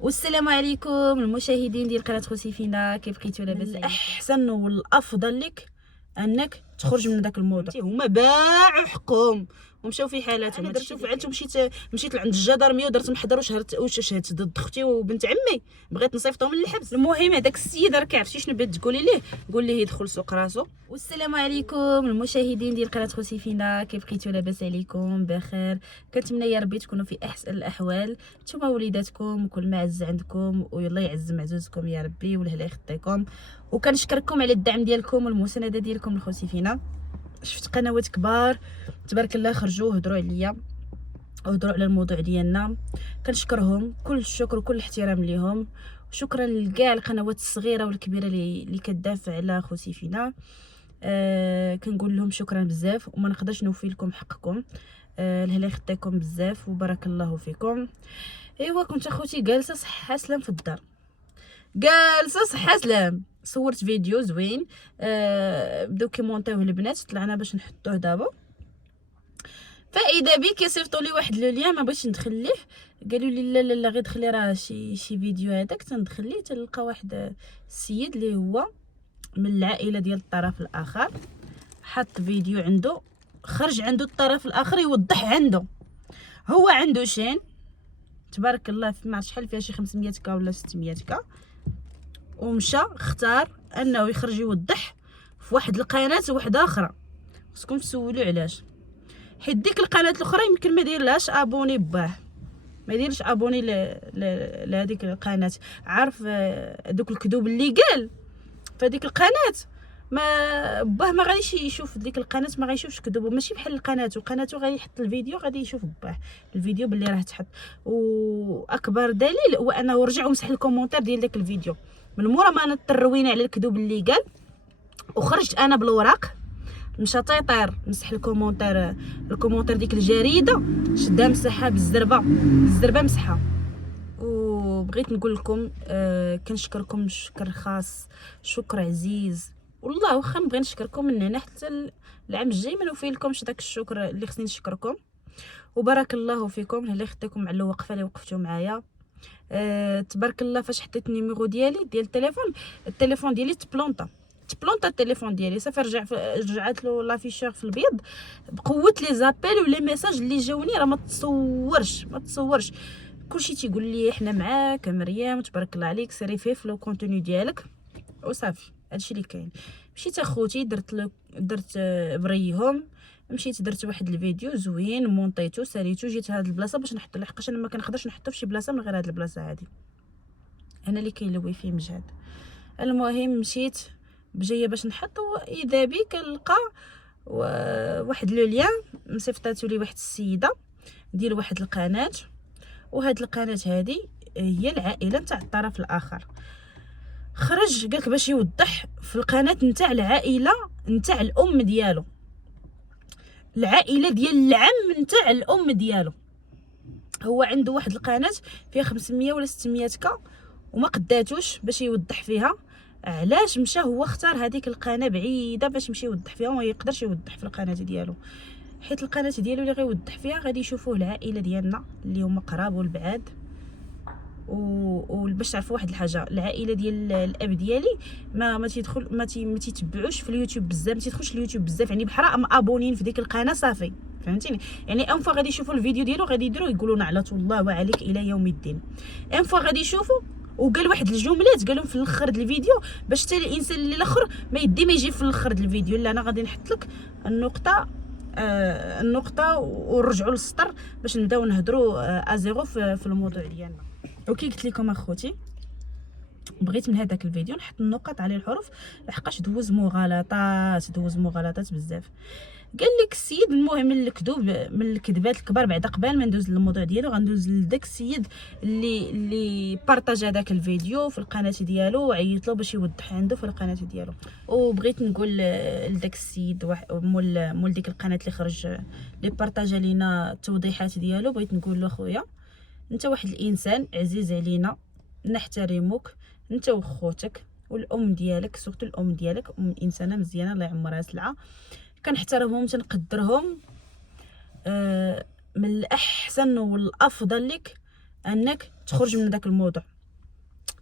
والسلام عليكم المشاهدين ديال قناه خوسيفينا، كيف بقيتوا لاباس؟ الاحسن والافضل لك انك تخرج من داك الموضوع. هما باعوا حقهم ومشاو في حالاتهم. درتو فعلتو، مشيت لعند الجدرميه ودرت محضر وشهدت ضد اختي وبنت عمي، بغيت نصيفطهم للحبس. المهم هذاك السيد راك عرفتي شنو بغيت تقولي ليه؟ قول ليه يدخل سوق راسو. والسلام عليكم المشاهدين ديال قناه خوسيفينا، كيف بقيتوا لاباس عليكم؟ بخير. كنتمنى يا ربي تكونوا في احسن الاحوال، نتوما وليداتكم وكل ما عز عندكم، ويلا يعز معزوزكم يا ربي والهلا يخطيكم. وكنشكركم على الدعم ديالكم والمسانده ديالكم لخوسيفينا. شفت قنوات كبار تبارك الله خرجوا هضروا عليا وهضروا على الموضوع ديالنا، كنشكرهم كل الشكر وكل الاحترام ليهم. شكرا لكاع القنوات الصغيره والكبيره اللي كتدافع على خوسيفينا. كنقول لهم شكرا بزاف وما نقدرش نوفي لكم حقكم. الهلا يخطيكم بزاف وبارك الله فيكم. ايوا كنت اخوتي جالسه صحه سلام في الدار، جالسه صحه سلام، صورت فيديو زوين. بداو كيمونطيوه البنات، طلعنا باش نحطوه دابا. فاذا بي كيصيفطوا لي واحد لو ليان، ما بغيتش ندخل ليه. قالوا لي لا لا لا غير دخلي، راه شي فيديو هذاك تندخل ليه تلقى واحد السيد اللي هو من العائله ديال الطرف الاخر، حط فيديو عنده، خرج عنده الطرف الاخر يوضح عنده. هو عنده شين تبارك الله، ما عرفت شحال فيها، شي 500 كا ولا 600 كا، ومشى اختار انه يخرج يوضح في واحد القناه واحده اخرى. خصكم تسولوا علاش، حيت ديك القناه الاخرى يمكن ما ديرلهاش ابوني باه، ما يديرش ابوني لهذيك القناه. عارف دوك الكذوب اللي قال فديك القناه، ما باه ما غاديش يشوف ديك القناه، ما غايشوفش كذوب. ماشي بحال القناه وقناته غادي يحط الفيديو، غادي يشوف باه الفيديو باللي راه تحط. واكبر دليل هو انه رجع ومسح الكومونتير ديال داك الفيديو من مورا ما انا تروينا على الكذوب اللي قال. وخرجت انا بالوراق، مشى تيطير مسح الكومونتير ديك الجريده، شدها مسحها بالزربه مسحها. وبغيت نقول لكم كنشكركم شكر خاص، شكر عزيز والله. واخا نبغي نشكركم من هنا حتى العام الجاي ما نوفي لكمش داك الشكر اللي خصني نشكركم. وبارك الله فيكم، الله يخطيكم على الوقفه اللي وقفتوا معايا. تبارك الله فاش حطيت النيميرو ديالي ديال التليفون ديالي تبلونطا التليفون ديالي صافي. رجعت له لافيشور في البيض بقوه لي زابيل ولي ميساج اللي جاوني، راه ما تصورش. كلشي تيقول لي احنا معاك مريم تبارك الله عليك، سيري في لو كونتوني ديالك وصافي. هادشي اللي كاين. مشيت اخوتي درت بريهم، مشيت درت واحد الفيديو زوين، مونطيتو ساليتو، جيت هاد البلاصه باش نحط، لحقاش انا ما كنقدرش نحطو في شي بلاصه من غير هاد البلاصه هادي، انا اللي كيلوي فيه مجهد. المهم مشيت بجايه باش نحط، واذا بي كنلقى واحد لو ليان مصيفطاتو لي واحد السيده ديال واحد القناه، وهاد القناه هادي هي العائله نتاع الطرف الاخر. خرج قالك باش يوضح في القناه نتاع العائله نتاع الام ديالو، العائله ديال العم نتاع الام ديالو. هو عنده واحد القناه فيها 500 ولا 600 كا وما قداتوش باش يوضح فيها. علاش مشى هو اختار هذيك القناه بعيده باش يمشي يوضح فيها، وما يقدرش يوضح في القناه ديالو، حيت القناه ديالو اللي غيوضح فيها غادي يشوفوه العائله ديالنا اللي هما قراب والبعاد. وباش تعرفوا واحد الحاجه، العائله ديال الاب ديالي ما تيدخل ما تيتبعوش في اليوتيوب بزاف، ما تيدخلش اليوتيوب بزاف، يعني بحال ابونين في ديك القناه صافي، فهمتيني؟ يعني اون فوا غادي يشوفوا الفيديو ديالو غادي يديروا يقولوا نعلة الله وعليك الى يوم الدين. اون فوا غادي يشوفوا، وقال واحد الجملات قالهم في الاخر ديال الفيديو باش حتى الانسان اللي الاخر ما يدي ما يجي في الاخر ديال الفيديو. لا انا غادي نحط لك النقطه ونرجعوا للسطر باش نبداو نهضروا ازيرو في الموضوع ديالنا. وكي قلت لكم اخوتي، بغيت من هذاك الفيديو نحط النقط على الحروف لحقاش دوز مغالطات بزاف. قال لك السيد، المهم من الكذوب من الكذبات الكبار، بعد قبل ما ندوز للموضوع ديالو غندوز لداك السيد اللي بارطاجا داك الفيديو في القناه ديالو وعيط له باش يوضح عنده في القناه ديالو. وبغيت نقول لداك السيد مول ديك القناه اللي خرج اللي بارطاجا لينا التوضيحات ديالو، بغيت نقول له خويا انت واحد الانسان عزيز علينا، نحترمك انت وخوتك والام ديالك، سورتو الام ديالك انسانه مزيانه الله يعمرها سلعه، كنحترمهم تنقدرهم. من الاحسن والافضل لك انك تخرج من داك الموضوع،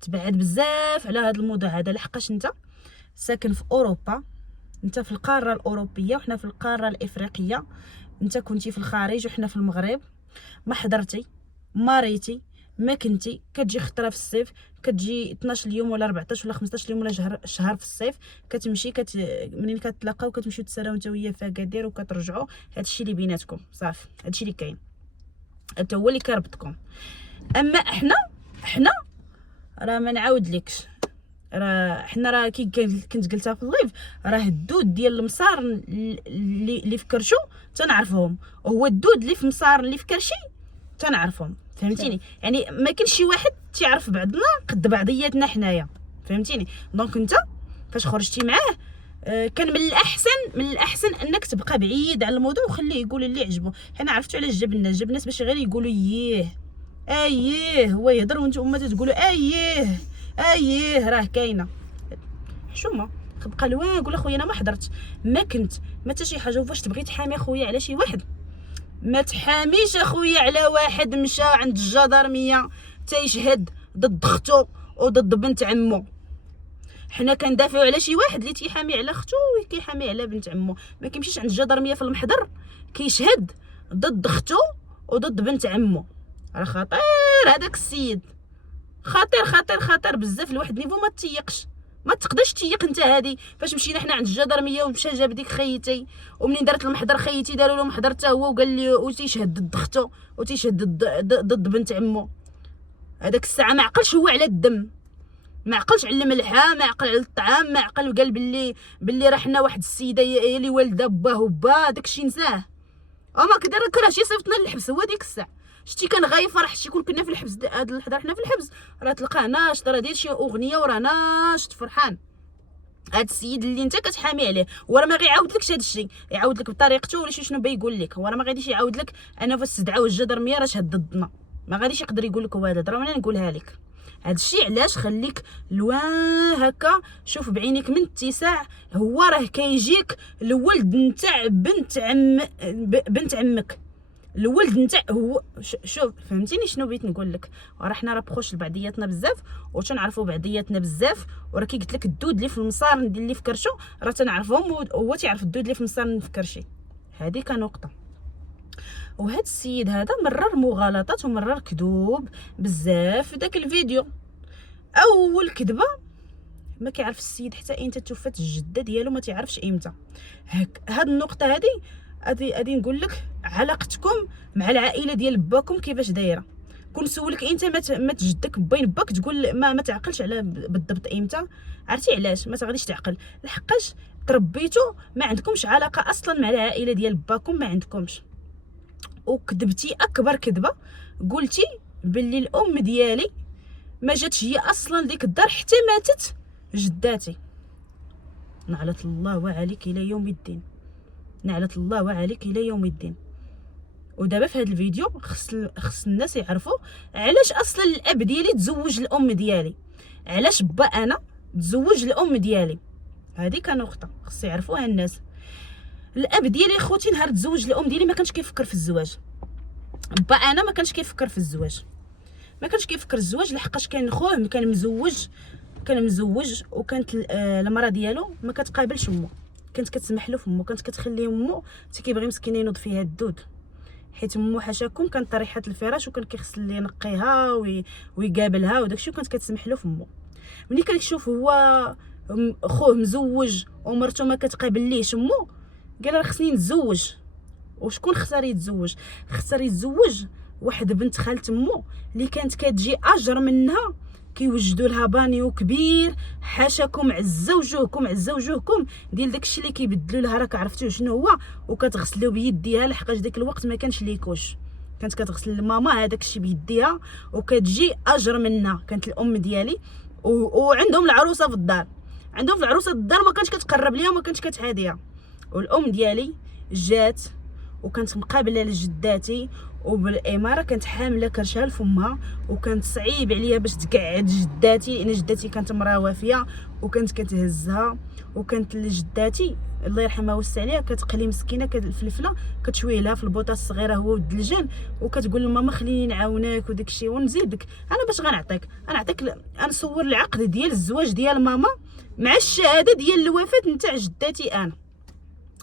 تبعد بزاف على هذا الموضوع هذا، لحقاش انت ساكن في اوروبا، انت في القاره الاوروبيه وحنا في القاره الافريقيه، انت كنتي في الخارج وحنا في المغرب، ما حضرتي ما ريتي ما كنتي، كتجي خطره في الصيف، كتجي 12 يوم ولا 14 ولا 15 يوم ولا شهر في الصيف، كتمشي منين كتلاقاو كتمشيو تسراو نتا وهي في اكادير وكترجعوا، هادشي اللي بيناتكم صافي، هادشي اللي كاين، حتى هو اللي كيربطكم. اما حنا راه ما نعاودلكش، راه حنا راه كي كنت قلتها في اللايف، راه الدود ديال المسار اللي في كرشو تنعرفهم، وهو الدود اللي في مسار اللي في كرشي تنعرفهم، فهمتيني؟ يعني ما كاينش شي واحد تيعرف بعضنا قد بعضياتنا حنايا، فهمتيني؟ دونك انت فاش خرجتي معاه كان من الاحسن انك تبقى بعيد على الموضوع وخليه يقول اللي عجبو. حنا عرفتوا علاش جاب الناس باش غير يقولوا هو يهضر وانتم تقولوا راه كاينه حشومه. بقى لوين قول اخويا انا ما حضرت ما كنت ما حتى شي حاجه. وفاش تبغي تحامي اخويا على شي واحد، ما تحاميش اخويا على واحد مشى عند الجدارميه تيشهد ضد اختو وضد بنت عمو. حنا كندافعوا على شي واحد اللي تيحامي على اختو وكيحامي على بنت عمو، ما كيمشيش عند الجدارميه في المحضر كيشهد ضد اختو وضد بنت عمو. راه خطير هذاك السيد، خطير بزاف لواحد نيفو ما تيقش، ما تقدرش تيق. انت هادي فاش مشينا حنا عند الجدارميه ومشى جاب ديك خيتي، ومنين دارت المحضر خيتي داروا له محضر حتى هو وقال لي وتيشهد ضد اختو وتيشهد ضد بنت عمو. هذاك الساعه ما عقلش هو على الدم، ما عقلش على الملحه، ما عقل على الطعام، ما عقل وقال باللي راه حنا واحد السيده هي اللي والده باه وبا، داكشي نساه. ما كدير كره شي صيفطنا للحبس هو ديك الساعه. شتي كان غايب فرح شي كنا في الحبس، هاد اللحظه حنا في الحبس راه تلقاه ناشط، راه داير شي اغنيه وراه ناشط فرحان. هاد السيد اللي انت كتحامي عليه وراه ما غيعاود لكش هاد الشيء، يعاود لك بطريقته ولا شنو بيقول لك، هو راه ما غاديش يعاود لك انا فاش استدعاو الجدرميه راه شهد ضدنا، ما غاديش يقدر يقول لك هو هذا راه انا نقولها لك. هاد الشيء علاش خليك لوان هكا، شوف بعينيك من اتساع، هو راه كيجيك الولد نتاع بنت عمك، الولد نتاع هو شوف فهمتيني شنو بغيت نقول لك. راه حنا راه بخوش لبعضياتنا بزاف وتنعرفوا بعضياتنا بزاف، وراه كي قلت لك الدود اللي في المسار اللي في كرشو راه تنعرفهم، وهو تيعرف الدود اللي في المسار اللي في كرشي. هذه كنقطه. وهذا السيد هذا مرر مغالطات ومرر كذوب بزاف في داك الفيديو. اول كذبه ما كيعرف السيد حتى امتى توفات الجده ديالو، ما تعرفش امتى. هاد النقطه هادي نقول لك علاقتكم مع العائله ديال باكم كيفاش دايره. كون سولك انت مات جدك بين باك تقول ما تعقلش على بالضبط امتى. عرفتي علاش ما غاديش تعقل؟ لحقاش تربيتو ما عندكمش علاقه اصلا مع العائله ديال باكم، ما عندكمش. وكذبتي اكبر كذبه، قلتي باللي الام ديالي ما جاتش هي اصلا ديك الدار حتى ماتت جداتي. نعلة الله وعليك الى يوم الدين، نعلة الله وعليك الى يوم الدين. ودابا في هذا الفيديو خص الناس يعرفوا علاش اصلا الاب ديالي تزوج الام ديالي، علاش با انا تزوج الام ديالي. هذه كنقطه خص يعرفوها الناس. الاب ديالي خوتي نهار تزوج الام ديالي ما كانش كيفكر في الزواج، با انا ما كانش كيفكر في الزواج، ما كانش كيفكر الزواج لحقاش كان خوه كان مزوج وكانت المراه ديالو ما كتقابلش امه، كانت كتسمح له فمو، كانت كتخليه امه حتى كيبغي مسكين ينوض فيها الدود، حيت امه حاشاكم كانت طريحه الفراش وكان كيخص اللي ينقيها ويقابلها وداكشي، وكانت كتسمح له فمو. ملي كنشوف هو خوه مزوج ومرته ما كتقابليش امه، قال راه خصني نتزوج. وشكون اختار يتزوج؟ اختار يتزوج واحد بنت خالة امو اللي كانت كتجي اجر منها، كيوجدوا لها بانيو كبير، حاشاكم عزه وجوهكم ديال داكشي اللي كيبدلوا لها، راك عرفتوا شنو هو، وكتغسلو بيديها لحقاش داك الوقت ما كانش ليكوش، كانت كتغسل ماما هذاك الشيء بيديها وكتجي اجر منها. كانت الام ديالي وعندهم العروسه في الدار، عندهم في العروسه الدار ما كانتش كتقرب ليها وما كانتش كتهاديها. والام ديالي جات وكانت مقابله لجداتي وبالاماره، كانت حامله كرشها لفمها، وكانت صعيب عليا باش تقعد جداتي لان جداتي كانت امراه وافيه وكانت كتهزها. وكانت لجداتي الله يرحمها ويوسع عليها كتقلي مسكينه الفلفله كتشوي لها في البوطه الصغيره هو والدلجان، وكتقول لماما خليني نعاونك وداكشي ونزيدك. انا باش غنعطيك، نعطيك نصور العقد ديال الزواج ديال ماما مع الشهاده ديال الوفاه نتاع جداتي انا.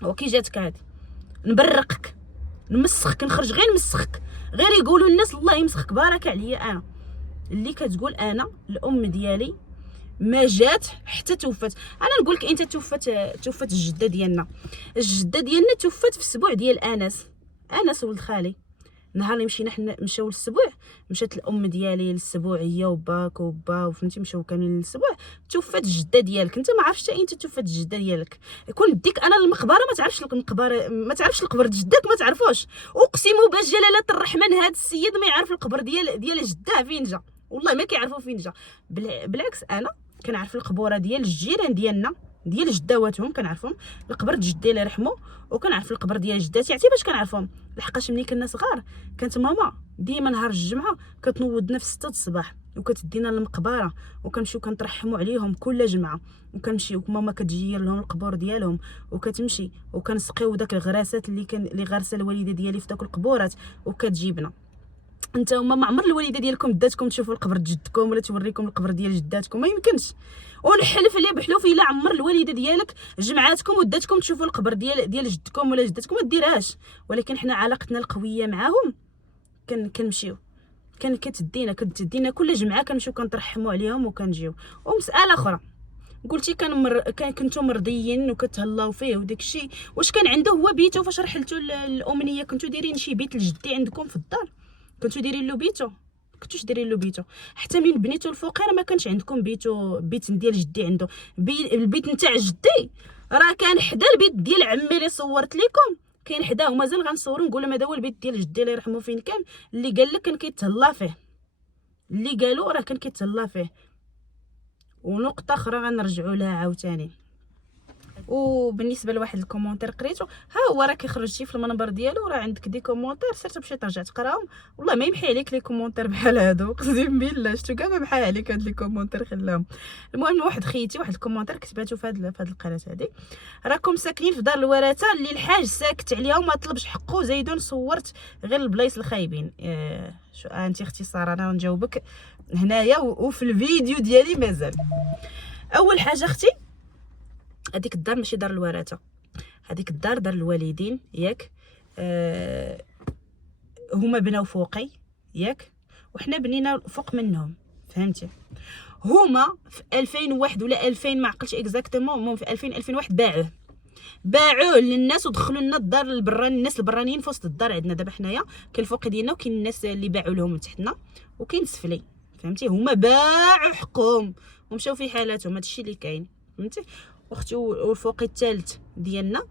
وكي جاتك هادي نبرقك نمسخك، نخرج غير نمسخك، غير يقولوا الناس الله يمسخك. بارك عليا انا اللي كتقول انا الام ديالي ما جات حتى توفت. انا نقول لك انت توفت الجده ديالنا. الجده ديالنا توفت في السبوع ديال انس ولد خالي. نهار اللي مشينا حنا مشاو للسبوع، مشات الام ديالي للسبوع هي وباك وبا وفهمتي مشاو كاملين للسبوع. توفت الجده ديالك انت ما عرفتش انت توفت الجده ديالك. يكون ديك انا المقبره ما تعرفش المقبره، ما تعرفش القبر جدك ما تعرفوش. اقسم بجلاله الرحمن هذا السيد ما يعرف القبر ديال جده فين جا، والله ما كيعرفوا فين جا. بالعكس انا كنعرف القبوره ديال الجيران ديالنا ديال جداواتهم، كنعرفهم القبر جدي الله يرحمه، وكنعرف القبر ديال جداتي. عرفتي باش كنعرفهم؟ لحقاش ملي كنا صغار كانت ماما ديما نهار الجمعه كتنوضنا في 6 الصباح وكتدينا للمقبره وكنمشيو كنترحموا عليهم كل جمعه، وكنمشيو ماما كتجير لهم القبور ديالهم وكتمشي وكنسقيو داك الغراسات اللي غارسه الوالده ديالي في داك القبورات وكتجيبنا. انت وما ما عمر الوالده ديالكم داتكم تشوفوا القبر جدكم ولا توريكم القبر ديال جداتكم؟ ما يمكنش. ونحلف عليه بحلوف الا عمر الوالده ديالك جمعاتكم وداتكم تشوفوا القبر ديال جدكم ولا جدتكم ما ديرهاش. ولكن حنا علاقتنا القويه معاهم كنمشيو، كتدينا كل جمعه كنمشيو كنترحموا عليهم وكنجيو. ومساله اخرى قلتي كنتو مرضيين وكتهلاو فيه وداك الشيء، واش كان عنده هو بيته فاش رحلتو الامنيه؟ كنتو دايرين شي بيت لجدي عندكم في الدار؟ كنتو دايرين له بيتو؟ كنتوش دايرين له بيتو؟ حتى من بنيتو الفقير ما كانش عندكم بيت ديال جدي عنده. البيت نتاع جدي راه كان حدا البيت ديال عمي اللي صورت لكم، كاين حداه ومازال غنصورو نقول لهم هذا هو البيت ديال جدي الله يرحمه فين كان. اللي قال لك كان كيتهلا فيه، اللي قالوا راه كان كيتهلا فيه. ونقطه اخرى غنرجعوا لها عاوتاني. وبالنسبه لواحد الكومونتير قريته، ها هو راه كيخرج شي في المنبر ديالو، راه عندك دي كومونتير سير تمشي ترجع تقراهم. والله ما يمحي عليك لي كومونتير بحال هادو، قسم بالله شفتو كاع ما محا عليك هاد لي كومونتير خلاهم. المهم واحد خيتي واحد الكومونتير كتباتو في هاد القناه هادي: راكم ساكنين في دار الورثه اللي الحاج ساكت عليها وما طلبش حقه، زايدون صورت غير البلايص الخايبين. شو انت اختصار انا نجاوبك هنايا وفي الفيديو ديالي مازال. اول حاجه اختي، هذيك الدار ماشي دار الورثه، هذيك الدار دار الوالدين ياك. هما بناو فوقي ياك، وحنا بنينا فوق منهم، فهمتي؟ هما في 2001 ولا 2000 ما عقلتش اكزاكتومون، في 2001 باعوه للناس ودخلوا لنا الدار الناس البرانيين في وسط الدار عندنا. دابا حنايا كاين الفوق ديالنا وكاين الناس اللي باعوا لهم تحتنا وكاين السفلي، فهمتي؟ هما باعوا حقهم ومشاو في حالاتهم، هادشي اللي كاين، فهمتي؟ اختي والفوق الثالث ديالنا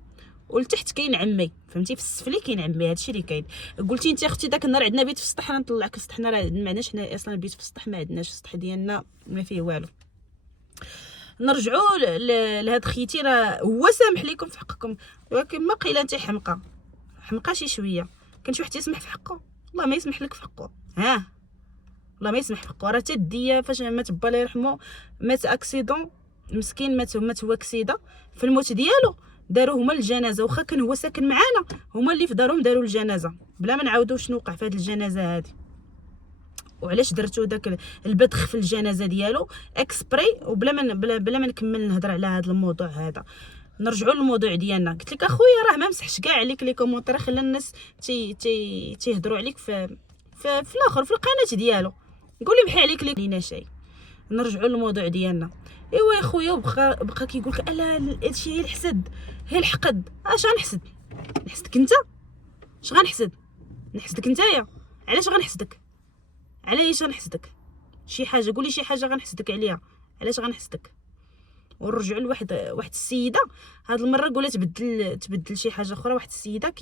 ولتحت كاين عمي، فهمتي؟ في السفلي كاين عمي، هادشي اللي كاين. قلتي انت اختي داك النهار عندنا بيت في السطح، نطلعك السطح، حنا راه ما عندناش حنا اصلا البيت في السطح، ما عندناش السطح ديالنا ما فيه والو. نرجعوا لهاد خيتي، راه هو سامح لكم في حقكم، ولكن ما قيله انت حمقى شي شويه. كان شي واحد يسمح في حقه؟ والله ما يسمح لك في حقه، والله ما يسمح في حقه. راه تديه فاش مات با الله يرحمه، مات اكسيدون مسكين، مات هو اكسيده. في الموت ديالو داروا هما الجنازه، واخا كان هو ساكن معانا، هما اللي في دارهم داروا الجنازه بلا ما نعاودوا شنو وقع في هذه الجنازه هذه وعلاش درتو داك البدخ في الجنازه ديالو اكسبري. وبلا ما نكمل نهضر على هذا الموضوع هذا، نرجعوا للموضوع ديالنا. قلت لك اخويا راه ما مسحش كاع عليك لي كومونتير، خلى الناس تيهضروا عليك في الاخر في القناه ديالو، قول لي محي عليك لينا شي. نرجعوا للموضوع ديالنا. ايوا يا خويا، بقى كيقول لك الا هادشي هي الحسد، هي الحقد. اش غنحسد؟ نحسدك انت؟ اش غنحسد؟ نحسدك نتايا؟ علاش غنحسدك؟ علاش غنحسدك؟ شي حاجه قولي، شي حاجه غنحسدك عليها، علاش غنحسدك؟ ونرجعوا لواحد السيده، هاد المره قولت تبدل شي حاجه اخرى. واحد السيده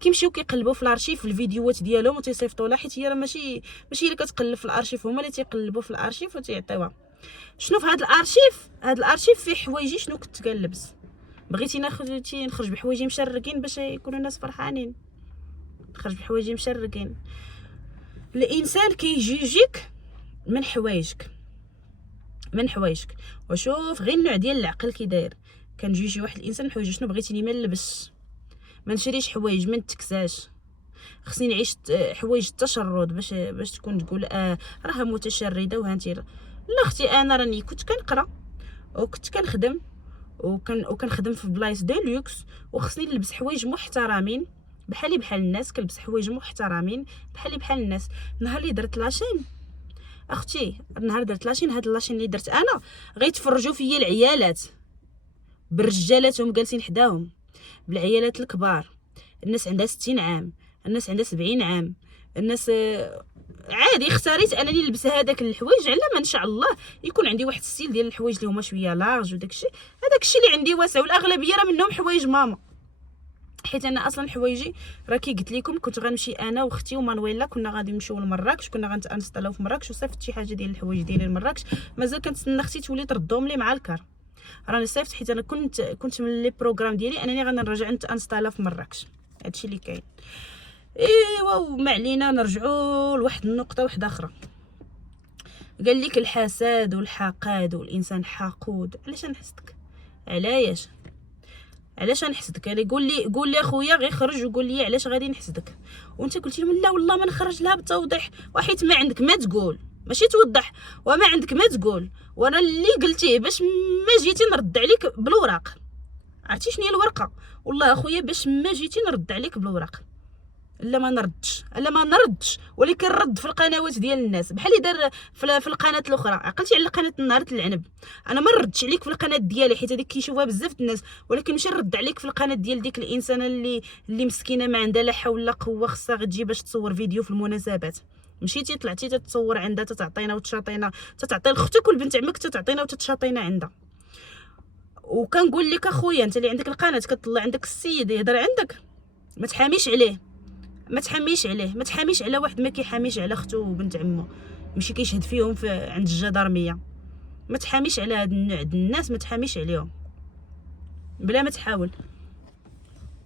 كيمشيو كيقلبوا في الارشيف الفيديوهات ديالهم وتيصيفطوا لها، حيت هي راه ماشي اللي كتقلب في الارشيف، هما اللي تيقلبوا في الارشيف وتيعطيوها. شنو في هاد الارشيف فيه حوايجي شنو كنت كنلبس. بغيتي نخرج بحوايجي مشرقين باش يكونوا الناس فرحانين. تخرج بحوايج مشرقين. الانسان كيجيجيك من حوايجك وشوف غير النوع ديال العقل كي داير. كنجيجي واحد الانسان حوايج شنو بغيتيني ما نلبسش، ما نشريش حوايج، ما نتكساش، خصني نعيش حوايج التشرد باش تكون تقول راه متشرده وهانتي. لا اختي، انا راني كنت كنقرا وكنت كنخدم وكنخدم في بلايص دو لوكس، وخصني نلبس حوايج محترمين بحالي بحال الناس، كنلبس حوايج محترمين بحالي بحال الناس. نهار اللي درت لاشين اختي، نهار درت لاشين، هاد لاشين اللي درت انا غيتفرجوا فيا العيالات بالرجالاتهم جالسين حداهم، بالعيالات الكبار، الناس عندها 60 عام، الناس عندها 70 عام، الناس عادي. اختاريت انني نلبس هذاك الحوايج على ما ان شاء الله يكون عندي واحد الستيل ديال الحوايج اللي هما شويه لارج، وداكشي اللي عندي واسع، والاغلبيه راه منهم حوايج ماما. حيت انا اصلا حوايجي راه كي قلت لكم كنت غنمشي انا واختي ومانويلا، كنا غادي نمشيو لمراكش، كنا غنتانستالاو في مراكش، وصيفط شي حاجه ديال الحوايج ديالي لمراكش. مازال كنتسنى اختي تولي تردهم لي مع الكار. راني صيفط حيت انا كنت من لي بروغرام ديالي انني غنرجع نتانستالا في مراكش. هادشي اللي كاين. ايوا وما علينا، نرجعوا لواحد النقطه واحده اخرى. قال لك الحسد والحقد والانسان حقود. علاش نحسدك؟ علاش نحسدك؟ قول لي اخويا غير خرج وقول لي علاش غادي نحسدك. وانت قلتي لهم لا والله ما نخرج لها بالتوضيح، وحيت ما عندك ما تقول، ماشي توضح، وما عندك ما تقول. وانا اللي قلتيه باش ما جيتي نرد عليك بالوراق. عرفتي شنو هي الورقه؟ والله اخويا باش ما جيتي نرد عليك بالوراق. لا ما نردش، ولكن رد في القنوات ديال الناس بحال اللي دار في القناه الاخرى. عقلتي على قناه نهار العنب؟ انا ما نردش عليك في القناه ديالي حيت هذيك كيشوفها بزاف الناس، ولكن ماشي نرد عليك في القناه ديال ديك الانسانه اللي مسكينه ما عندها لا حول ولا قوه، خصها غتجي باش تصور فيديو في المناسبات. مشيتي طلعتي تتصور عندها، تتعطينا وتشاطينا، تتعطي لختك والبنت عمك، تتعطينا وتتشاطينا عندها. وكنقول لك اخويا انت اللي عندك القناه كتطلع عندك السيد يهضر عندك، ما تحاميش على واحد ما كيحاميش على اختو وبنت عمو، ماشي كيشهد فيهم عند الجدارميه. ما تحاميش على هاد النوع د الناس، ما تحاميش عليهم بلا ما تحاول.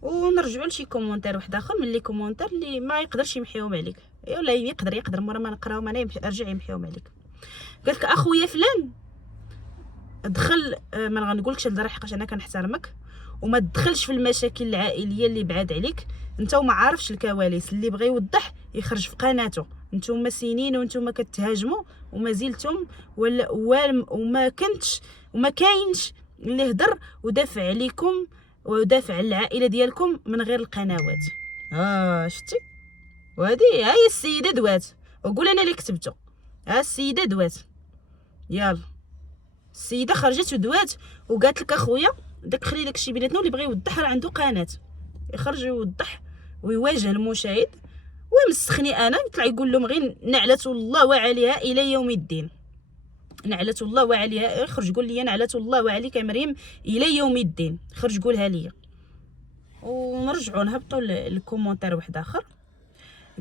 ونرجعوا لشي كومونتير واحد اخر من لي كومونتير اللي ما يقدرش يمحيهم عليك، ولا يقدر مورا ما نقراهم انا ارجع يمحيهم عليك. قالك اخويا فلان دخل، ما غنقولكش الدار حقاش انا كنحترمك، وما تدخلش في المشاكل العائليه اللي بعاد عليك. انت وما عارفش الكواليس. اللي بغى يوضح يخرج في قناته. نتوما سنين وانتوما كتهاجموا وما زلتم وما كاينش اللي هضر ودافع عليكم ودافع على العائله ديالكم من غير القنوات. شتي؟ وهذه هي السيده دوات، وقول انا اللي كتبته. السيده دوات، يلا السيده خرجت ودوات وقالت لك اخويا خلي داكشي بيناتنا، واللي بغى يوضح راه عنده قناه يخرج يوضح ويواجه المشاهد. ويمسخني انا يطلع يقول لهم غير نعلة الله وعليها الى يوم الدين. نعلة الله وعليها، خرج قول لي نعلة الله وعليك مريم الى يوم الدين، خرج قولها ليا. ونرجعوا نهبطوا للكومونتير واحد اخر.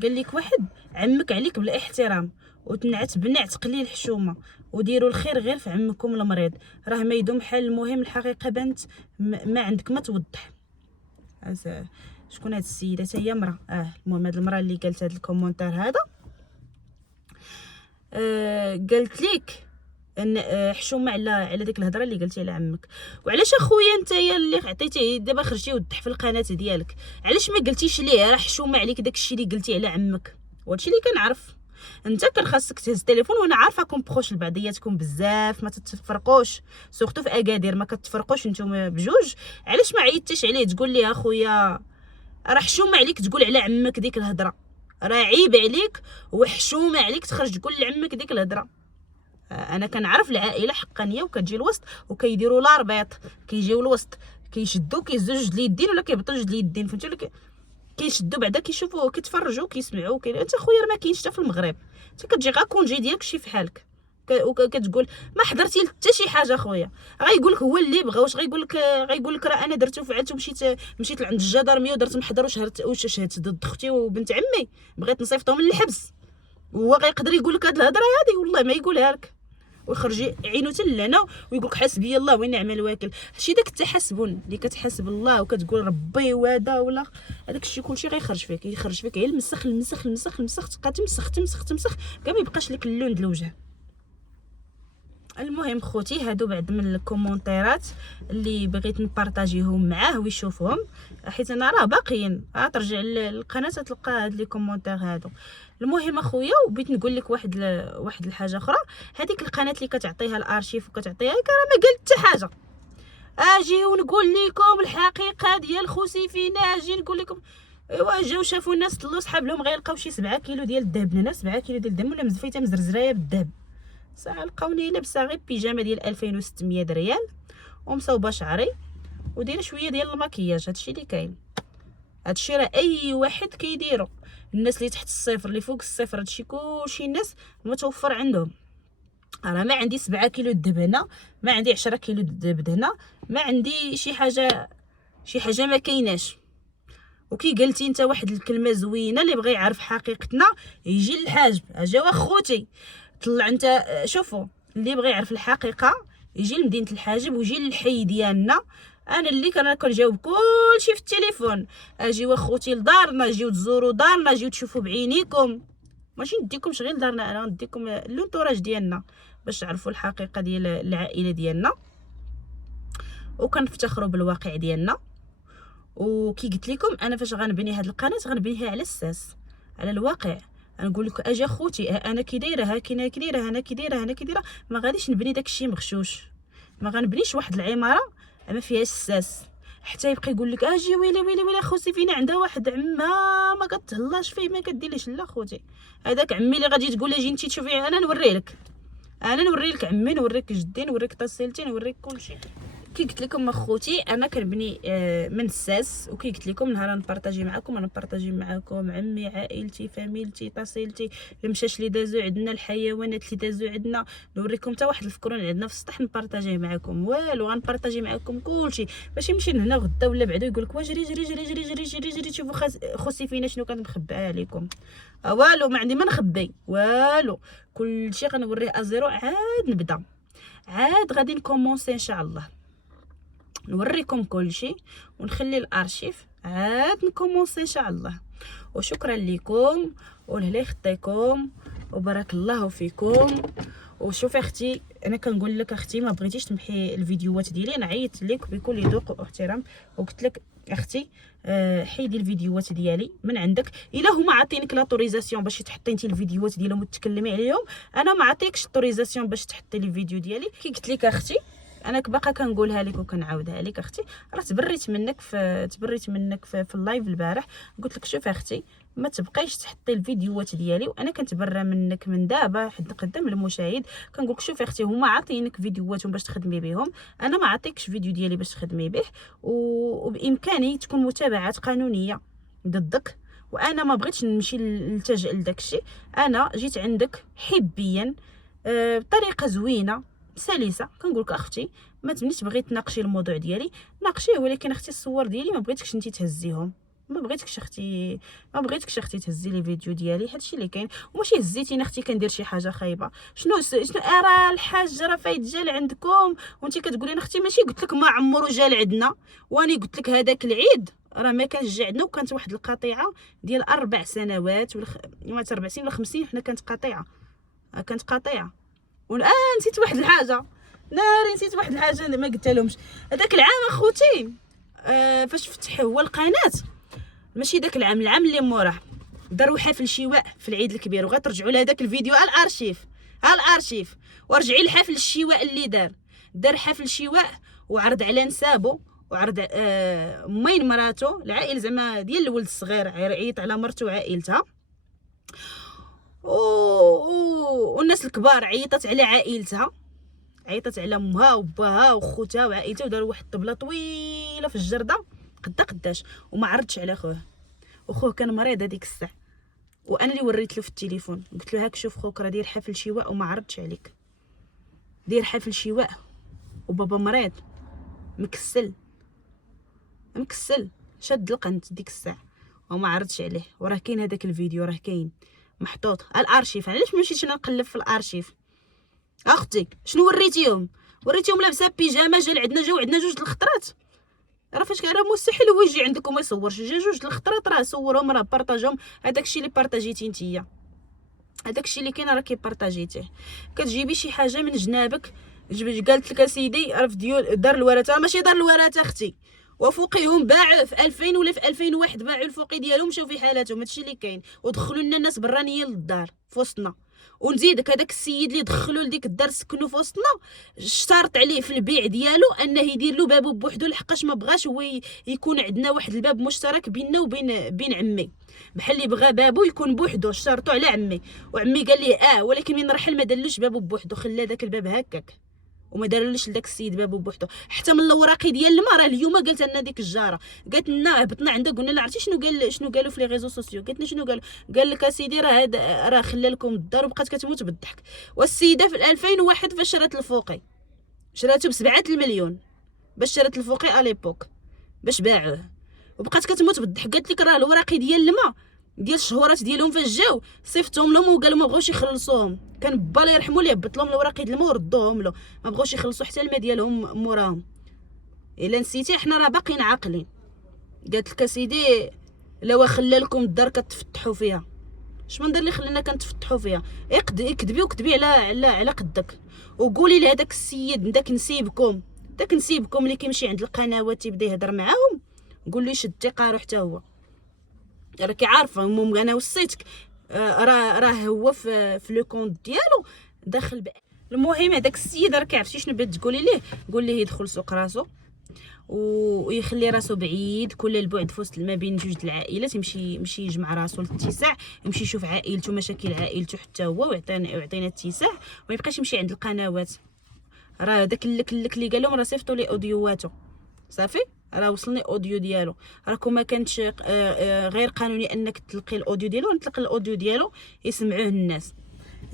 قال لك واحد عمك عليك بالاحترام وتنعت بنعت قليل حشومه، وديروا الخير غير في عمكم المريض، راه ما يدوم حال. المهم الحقيقه بنت ما عندك ما توضح. شكون هاد السيده؟ حتى هي مرا. المهم هاد المرا اللي قالت هاد الكومونتير هذا قالت لك ان حشومه على ديك الهضره اللي قلتي على عمك. وعلاش اخويا نتايا اللي عطيتيه دابا خرجتي وضح في القناه ديالك، علاش ما قلتيش ليه راه حشومه عليك داكشي اللي قلتي على عمك؟ وهادشي اللي كنعرف. انت كان خاصك تهز التليفون، وانا عارفاكم بخوش لبعضياتكم بزاف، ما تتفرقوش سورتو في اكادير ما كتفرقوش نتوما بجوج. علاش ما عيطتيش عليه تقول لي اخويا راه حشومه عليك تقول على عمك ديك الهضره، راه عيب عليك وحشومه عليك تخرج تقول لعمك ديك الهضره. انا كنعرف العائله حقانيه وكتجي الوسط وكيديروا لاربيط، كيجيو الوسط كيشدوا كيهزوا جوج اليدين ولا كيهبطوا جوج اليدين، فهمتوا؟ ولا كيشدوا بعدا كيشوفوا كيتفرجوا كيسمعوا. انت خويا راه ما كاينش حتى في المغرب، انت كتجي غا كونجي ديالك شي فحالك وكتقول ما حضرتي حتى شي حاجه. خويا غايقول لك هو اللي بغى، واش غايقول لك راه انا درت وفعلت ومشيت لعند الجدارميه ودرت محضر وشهدت ضد اختي وبنت عمي، بغيت نصيفطهم للحبس. هو غيقدر يقول لك هاد الهضره هادي؟ والله ما يقولها لك. ويخرج عينو حتى لهنا ويقول لك حسبي الله ونعم الوكيل. هادشي داك التحسبن اللي كتحاسب الله وكتقول ربي وهذا ولا هذاك الشيء كلشي غيخرج فيك، يخرج فيك غير المسخ المسخ المسخ المسخ، تبقى تمسخ كاع ما يبقاش لك اللون د الوجه. المهم خوتي هادو بعد من الكومونتيرات اللي بغيت نبارطاجيهم معاه ويشوفهم، حيت انا راه باقيين ترجع للقناه تلقى هاد لي كومونتير هادو. المهم اخويا وبغيت نقول لك واحد الحاجه اخرى، هذيك القناه اللي كتعطيها الارشيف وكتعطيها لك راه ما قالت حتى حاجه. اجي ونقول لكم الحقيقه ديال خوسيفينا، اجي نقول لكم ايوا جاو شافوا الناس طلوا صحاب لهم غيلقاو شي 7 كيلو ديال الذهب، هنا 7 كيلو ديال الذهب ولا مزفيته مزرزرايه بالذهب. ساعه لقاوني لابسه غير بيجامه ديال 2600 ريال ومصوبه شعري ودايره شويه ديال المكياج. هادشي اللي كاين، هادشي راه اي واحد كيديرو. الناس اللي تحت الصفر اللي فوق الصفر هادشي كلشي الناس متوفر عندهم. راه ما عندي 7 كيلو الذهب هنا، ما عندي 10 كيلو الذهب هنا، ما عندي شي حاجه ما كايناش. وكي قلتي انت واحد الكلمه زوينه، اللي بغى يعرف حقيقتنا يجي للحاجب. اجا اخوتي طلع انت شوفوا، اللي بغى يعرف الحقيقه يجي لمدينه الحاجب ويجي للحي ديالنا. انا اللي كنجاوب كلشي في التليفون. اجيو اخوتي لدارنا، جيو تزوروا دارنا، جيو تشوفوا بعينيكم، ماشي نديكمش غير لدارنا، انا نديكم لونطوراج ديالنا باش تعرفوا الحقيقه ديال العائله ديالنا وكنفتخروا بالواقع ديالنا. وكي قلت لكم انا فاش غنبني هاد القناه غنبنيها على الساس، على الواقع. نقول لك اجي اخوتي انا كي دايره، ها كي دايره، انا كي دايره، انا كي دايره. ما غاديش نبني داكشي مغشوش، ما غنبنيش واحد العماره ما فيهاش الساس حتى يبقى يقول لك اجي ويلي خوتي فينا عندها واحد عمها ما كتهلاش فيه ما كديريش. لا خوتي، هذاك عمي اللي غادي تقول اجي انت تشوفي، انا نوري لك عمي، نوريك جدي، نوريك طاسيلتي، نوريك كلشي. كي قلت لكم اخوتي انا كنبني من الساس. وكي قلت لكم نهار نبارطاجي معكم، انا نبارطاجي معكم عمي، عائلتي، فاميلتي، طاسيلتي، المشاش اللي دازو عندنا، الحيوانات اللي دازو عندنا، نوريكم حتى واحد الفكرون عندنا في السطح نبارطاجيه معكم. والو غنبارطاجي معكم كلشي، ماشي نمشي لهنا غدا ولا بعدا يقول لك واش جري جري جري جري جري جري جري شوفوا خوسي فينا شنو كنخبئها عليكم. والو ما عندي ما نخبي والو، كلشي غنوريه ازيرو. عاد نبدا، عاد غادي نكومونسي ان شاء الله، نوريكم كلشي ونخلي الارشيف، عاد نكومونسي ان شاء الله. وشكرا لكم والله يخطيكم وبارك الله فيكم. وشوفي اختي، انا كنقول لك اختي ما بغيتيش تمحي الفيديوهات ديالي، انا عيطت لك بكل ذوق واحترام وقلت لك اختي حيدي الفيديوهات ديالي من عندك. الا هما عاطينك لاطوريزاسيون باش تحطي انت الفيديوهات ديالهم وتتكلمي عليهم، انا ما عطيتكش الاطوريزاسيون باش تحطي لي الفيديو ديالي. كي قلت لك اختي انا باقا كنقولها لك وكنعاودها لك اختي، راه تبريت منك في اللايف البارح. قلت لك شوف اختي ما تبقايش تحطي الفيديوهات ديالي، وانا كنتبرى منك من دابا حد قدام المشاهد. كنقول لك شوفي اختي هما عاطينك فيديوهاتهم باش تخدمي بهم، انا ما عطيتكش فيديو ديالي باش تخدمي به، وبامكاني تكون متابعات قانونيه ضدك، وانا ما بغيتش نمشي نلتجئ لداك الشيء. انا جيت عندك حبيا بطريقه زوينه سلسه. كنقول لك اختي ما تمنيش تبغي تناقشي الموضوع ديالي ناقشيه، ولكن اختي الصور ديالي ما بغيتكش انت تهزيهم، ما بغيتكش اختي تهزي لي فيديو ديالي. هادشي اللي كاين. وماشي هزيتيني اختي كندير شي حاجه خايبه. شنو راه الحاج راه فايت جا لعندكم وانت كتقولي اختي ماشي قلت لك ما عمرو جا لعندنا، واني قلت لك هذاك العيد راه ما كانش جا عندنا، وكانت واحد القطيعه ديال 4 سنوات ولا 4 سنين ولا 5 سنين حنا كانت قطيعه. نسيت واحد الحاجه، ناري نسيت واحد الحاجه اللي ما قلتها لهمش. هذاك العام اخوتي فاش فتح هو القناه، ماشي داك العام اللي موراه، داروا حفل شواء في العيد الكبير، وغترجعوا لهذاك الفيديو الارشيف ورجعي لحفل الشواء اللي دار حفل شواء وعرض على نسابو وعرض امين مراتو، العائله زعما ديال الولد الصغير، عيط على مرته وعائلتها، والناس الكبار عيطت على عائلتها، عيطت على امها وباها وخوتها وعائلتها، وداروا واحد الطبله طويله في الجرده قداش، وما عرضتش على خوه كان مريض هذيك الساعه، وانا اللي وريت له في التليفون قلت له هاك شوف خوك راه داير حفل شواء وما عرضتش عليك، داير حفل شواء وبابا مريض مكسل شد القنت ديك الساعه وما عرضتش عليه. وراه كاين هذاك الفيديو، راه كاين محطوط الارشيف. علاش ما مشيتش انا نقلب في الارشيف؟ اختي شنو وريتيهم لابسه بيجامه، جاو عندنا جوج الخطرات. راه فاش راه مستحيل هو يجي عندك وما يصورش، جا جوج الخطرات راه صورهم، راه بارطاجهم. هذاك الشيء اللي بارطاجيتي نتيا، هذاك الشيء اللي كاين راه كيبارطاجيتيه. كتجيبي شي حاجه من جنابك، قالت لك اسيدي راه في دار الورثه، ماشي دار الورثه اختي، وفوقيهم باع في 2000 ولا في 2001 باعوا الفوقي ديالهم، مشاو في حالاتهم. هادشي اللي كاين، ودخلوا لنا الناس برانيين للدار في وسطنا. ونزيدك هذاك السيد اللي دخلوا لديك الدار سكنوا في وسطنا، اشترط عليه في البيع ديالو انه يدير له بابو بوحدو، لحقاش ما بغاش هو يكون عندنا واحد الباب مشترك بيننا وبين عمي، بحال اللي بغى بابو يكون بوحدو، اشترطوا على عمي. وعمي قال لي ولكن من رحل ما دلوش بابو بوحدو، خلى داك الباب هكاك وما دارولوش لداك السيد بابو بوحدو. حتى من الاوراقي ديال الماء راه اليوم قالت لنا ديك الجاره، قالت لنا هبطنا عندها قلنا لها عرفتي شنو قالوا في لي ريزو سوسيو؟ قالت لنا شنو قالوا؟ قال لك اسيدي راه خلى لكم الدار وبقات كتموت بالضحك. والسيده في 2001 فاش شرات الفوقي، شراتو ب7 المليون باش شرات الفوقي اليبوك باش باعوه، وبقات كتموت بالضحك. قالت لك راه الوراقي ديال الماء ديال الشهورات ديالهم فاش جاو صيفطهم لهم وقالوا ما بغاوش يخلصوهم. كان با الله يرحمو ليه هبط لهم الوراقي ديال الماء وردوهم له، ما بغاوش يخلصوا حتى الماء ديالهم موراهم. الا نسيتي حنا راه باقيين عاقلين. قالت لك اسيدي لو خلى لكم الدار كتفتحوا فيها، اش من دار اللي خلينا كنتفتحوا فيها؟ اكذبي وكذبي على قدك، وقولي لهداك السيد داك نسيبكم اللي كيمشي عند القنوات يبدا يهضر معاهم، قول له يشد ثقه حتى هو. راكي عارفه انا وصيتك، راه هو في لو كونت ديالو داخل المهم هذاك السيد راكي عرفتي شنو بغيت تقولي ليه؟ قول ليه يدخل سوق راسو ويخلي راسو بعيد كل البعد في وسط ما بين جوج العائلات، يمشي يجمع راسو للاتساع، يمشي يشوف عائلته مشاكل عائلته حتى هو، ويعطينا اتساع، وما يبقاش يمشي عند القنوات. راه داك اللي قال لهم راه صيفطوا لي اوديواتو صافي، راه وصلني اوديو ديالو. راكم ما كانتش غير قانوني انك تلقي الاوديو ديالو، نتلقى الاوديو ديالو يسمعوه الناس.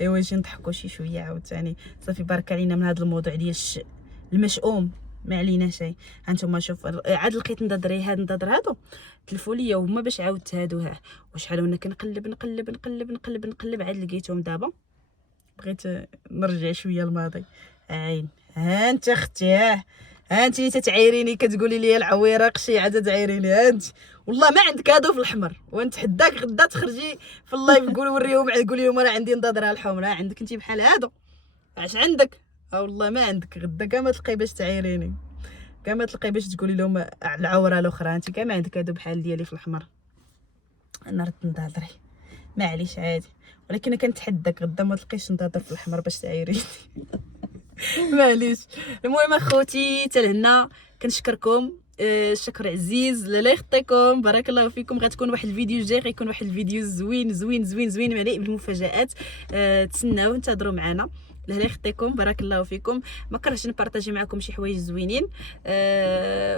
ايوا نجي نضحكوا شي شويه عاوتاني صافي. بارك علينا من هذا الموضوع ديال المشؤوم، ما علينا شيء. هانتوما شوف عاد لقيت ندادري هادو تلفوا ليا وهما باش عاود تهادوها، وشحال وانا كنقلب عاد لقيتهم. دابا بغيت نرجع شويه الماضي. عين ها انت اختي، ها انت اللي تتعايريني كتقولي لي العويره قشي عاد تعايريني. ها انت والله ما عندك هادو في الاحمر، ونتحداك غدا تخرجي في اللايف قولي وريهم، قولي لهم راه عندي نضادره الحمراء. عندك انت بحال هادو؟ اش عندك؟ والله ما عندك. غدا كاع ما تلقاي باش تعايريني، كاع ما تلقاي باش تقولي لهم العوره الاخرى. انت كاع ما عندك هادو بحال ديالي في الاحمر. انا رد نضادري معليش عادي، ولكن كنتحداك غدا ما تلقيش نضادر في الاحمر باش تعايريني. معليش. المهم اخوتي تلهنا، كنشكركم شكر عزيز. لا يخطيكم، بارك الله فيكم. غتكون واحد الفيديو جاي، غيكون واحد الفيديو زوين مليء بالمفاجآت. تسناو انتظروا معنا. لا يخطيكم، بارك الله فيكم. ما كرهتش نبارطاجي معكم شي حوايج زوينين،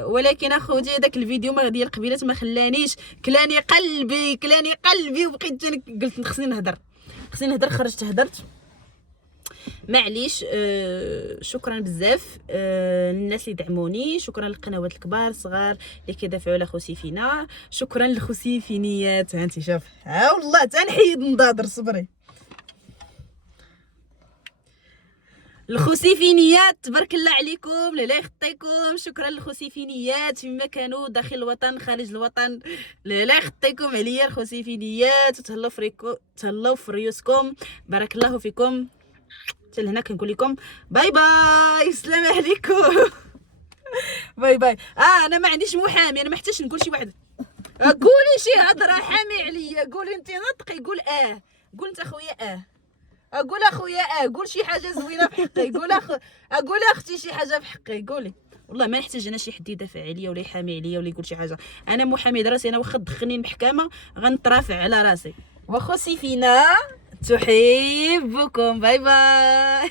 ولكن اخوتي داك الفيديو ما ديال قبيلات ما خلانيش، كلاني قلبي وبقيت قلت خصني نهضر خرجت هضرت. معليش. شكرا بزاف للناس اللي دعموني، شكرا للقنوات الكبار الصغار اللي كيدافعوا على خوسيفينا، شكرا للخوسيفينيات. ها انت شوف، ها والله تنحيد نضادر صبري. الخوسيفينيات تبارك الله عليكم، لا يخطيكم. شكرا للخوسيفينيات فيما كانوا داخل الوطن خارج الوطن، لا يخطيكم عليا الخوسيفينيات. تهلاو في ريوسكم، بارك الله فيكم. حتى لهنا كنقول لكم باي باي، السلام عليكم. باي باي. انا ما عنديش محامي، انا ما حتاش نقول شي واحد. قولي شي هضره حامي عليا، قولي انت نطقي، قول قول انت اخويا قول اخويا قول شي حاجه زوينه في حقي، قول اختي شي حاجه في حقي، قولي. والله ما نحتاج انا شي حد يدافع عليا ولا يحامي عليا ولا يقول شي حاجه. انا محامي راسي، انا واخا تدخلني المحكمه غنترافع على راسي. وخوسي فينا تحبكم. باي باي.